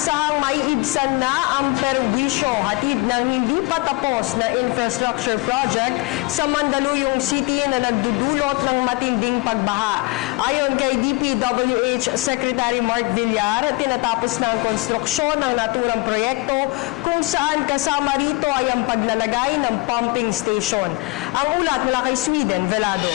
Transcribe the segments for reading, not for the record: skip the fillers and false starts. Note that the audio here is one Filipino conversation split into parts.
Inaasahang maiibsan na ang perwisyo hatid ng hindi pa tapos na infrastructure project sa Mandaluyong City na nagdudulot ng matinding pagbaha. Ayon kay DPWH Secretary Mark Villar, tinatapos na ang konstruksyon ng naturang proyekto kung saan kasama rito ay ang paglalagay ng pumping station. Ang ulat mula kay Sweden, Velado.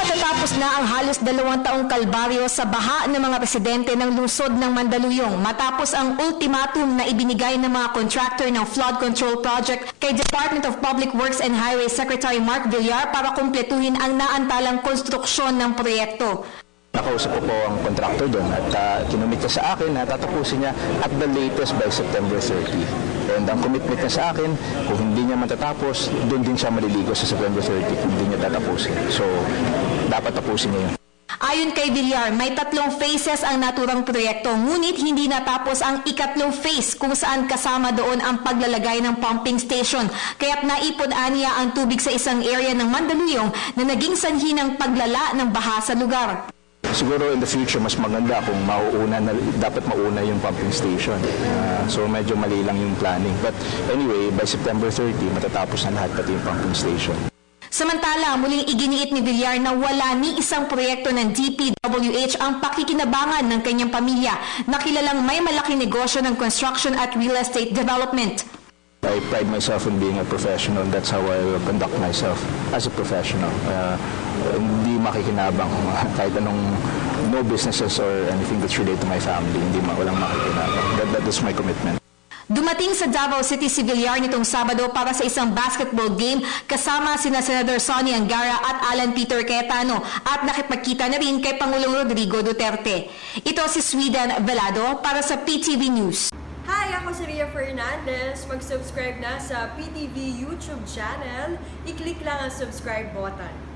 Matatapos na ang halos 2 taong kalbaryo sa baha ng mga residente ng lungsod ng Mandaluyong matapos ang ultimatum na ibinigay ng mga contractor ng flood control project kay Department of Public Works and Highways Secretary Mark Villar para kumpletuhin ang naantalang konstruksyon ng proyekto. Nakausap ko po ang contractor doon at kinumit niya sa akin na tatapusin niya at the latest by September 30. And ang commitment niya sa akin, kung hindi niya matatapos, doon din siya maliligo sa September 30 kung hindi niya tatapusin. So, dapat tapusin niya yun. Ayon kay Villar, may 3 phases ang naturang proyekto, ngunit hindi natapos ang ikatlong phase kung saan kasama doon ang paglalagay ng pumping station. Kaya't naipon aniya ang tubig sa isang area ng Mandaluyong na naging sanhi ng paglala ng baha sa lugar. Siguro in the future, mas maganda kung dapat mauna yung pumping station. So medyo mali lang yung planning. But anyway, by September 30, matatapos na lahat pati yung pumping station. Samantala, muling iginiit ni Villar na wala ni isang proyekto ng DPWH ang pakikinabangan ng kanyang pamilya na kilalang may malaking negosyo ng construction at real estate development. I pride myself in being a professional. That's how I will conduct myself as a professional. Hindi makikinabang kahit anong no businesses or anything that's related to my family. Walang makikinabang. That is my commitment. Dumating sa Davao City si Villar nitong Sabado para sa isang basketball game kasama sina Senador Sonny Angara at Alan Peter Cayetano at nakipagkita na rin kay Pangulong Rodrigo Duterte. Ito si Sweden Velado para sa PTV News. Hi, ako si Ria Fernandez. Mag-subscribe na sa PTV YouTube channel. I-click lang ang subscribe button.